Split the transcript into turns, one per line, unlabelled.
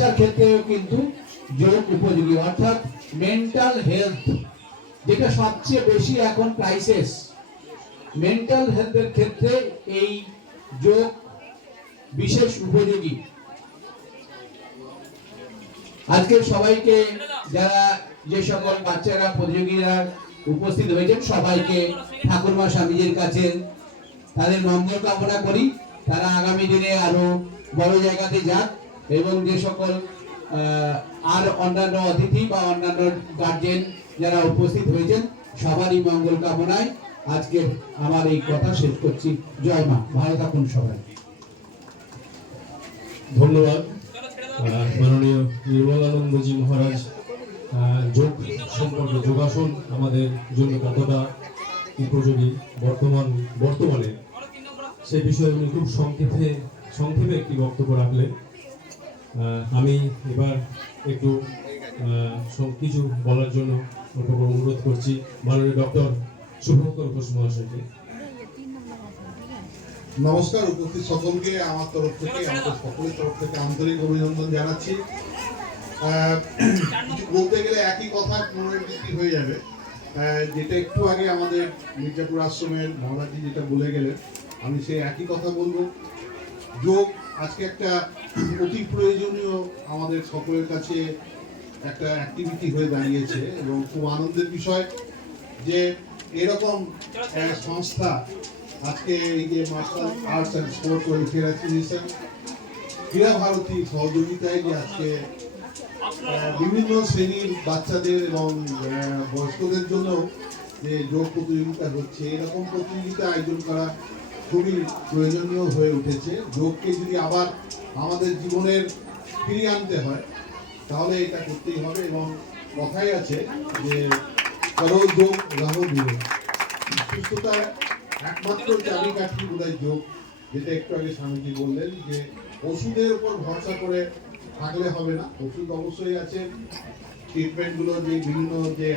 তার ক্ষেত্রেও কিন্তু যোগ উপযোগী। অর্থাৎ মেন্টাল হেলথ যেটা সবচেয়ে বেশি এখন ক্রাইসিস মেন্টাল হেলথের ক্ষেত্রে এই যোগ বিশেষ উপযোগী। আজকে সবাইকে যারা যে সকল বাচ্চারা, প্রতিযোগীরা উপস্থিত হয়েছেন, সবাইকে ঠাকুরমা স্বামীজির কাছে তাদের মঙ্গল কামনা করি। তারা আগামী দিনে আরও বড় জায়গাতে যাক। এবং যে সকল আর অন্যান্য অতিথি বা অন্যান্য গার্জেন যারা উপস্থিত হয়েছেন, সবারই মঙ্গল কামনায় আজকে আমার এই কথা শেষ করছি। জয় মা, ভালো থাকুন সবাই।
ধন্যবাদ। মাননীয় নির্মলানন্দজি মহারাজ যোগ সম্পর্কে যোগাসন আমাদের জন্য কতটা উপযোগী বর্তমান, বর্তমানে। সে বিষয়ে উনি খুব সংক্ষেপে সংক্ষেপে একটি বক্তব্য রাখলেন। আমি এবার একটু সব কিছু বলার জন্য অনুরোধ করছি মাননীয় ডক্টর শুভঙ্কর ঘোষ মহাশয়কে।
নমস্কার, উপস্থিত সকলকে, আমার তরফ থেকে, আমাদের সকলের তরফ থেকে আন্তরিক অভিনন্দন জানাচ্ছি। বলতে গেলে একই কথা, পুনরাবৃত্তি হয়ে যাবে। যেটা একটু আগে আমাদের মির্জাপুর আশ্রমের মহারাজি যেটা বলে গেলেন, আমি সেই একই কথা বলব। যোগ আজকে একটা অতি প্রয়োজনীয় আমাদের সকলের কাছে একটা অ্যাক্টিভিটি হয়ে দাঁড়িয়েছে এবং খুব আনন্দের বিষয় যে এরকম সংস্থা আজকে এই যে martial arts and sports welfare association Krira Bharati সহযোগিতায় যে আজকে বিভিন্ন শ্রেণির বাচ্চাদের এবং বয়স্কদের জন্য যে যোগ প্রতিযোগিতা হচ্ছে, এরকম প্রতিযোগিতা আয়োজন করা খুবই প্রয়োজনীয় হয়ে উঠেছে। যোগকে যদি আবার আমাদের জীবনের ফিরিয়ে আনতে হয়, তাহলে এটা করতেই হবে এবং কথাই আছে যে, করো যোগ, রাহো যোগ সুস্থতার একমাত্র চাবিকাঠি বোধহয় যোগ, যেটা একটু আগে স্বামীজি বললেন যে, ওষুধের উপর ভরসা করে থাকলে হবে না। ওষুধ অবশ্যই আছে। ট্রিটমেন্টগুলো যে বিভিন্ন যে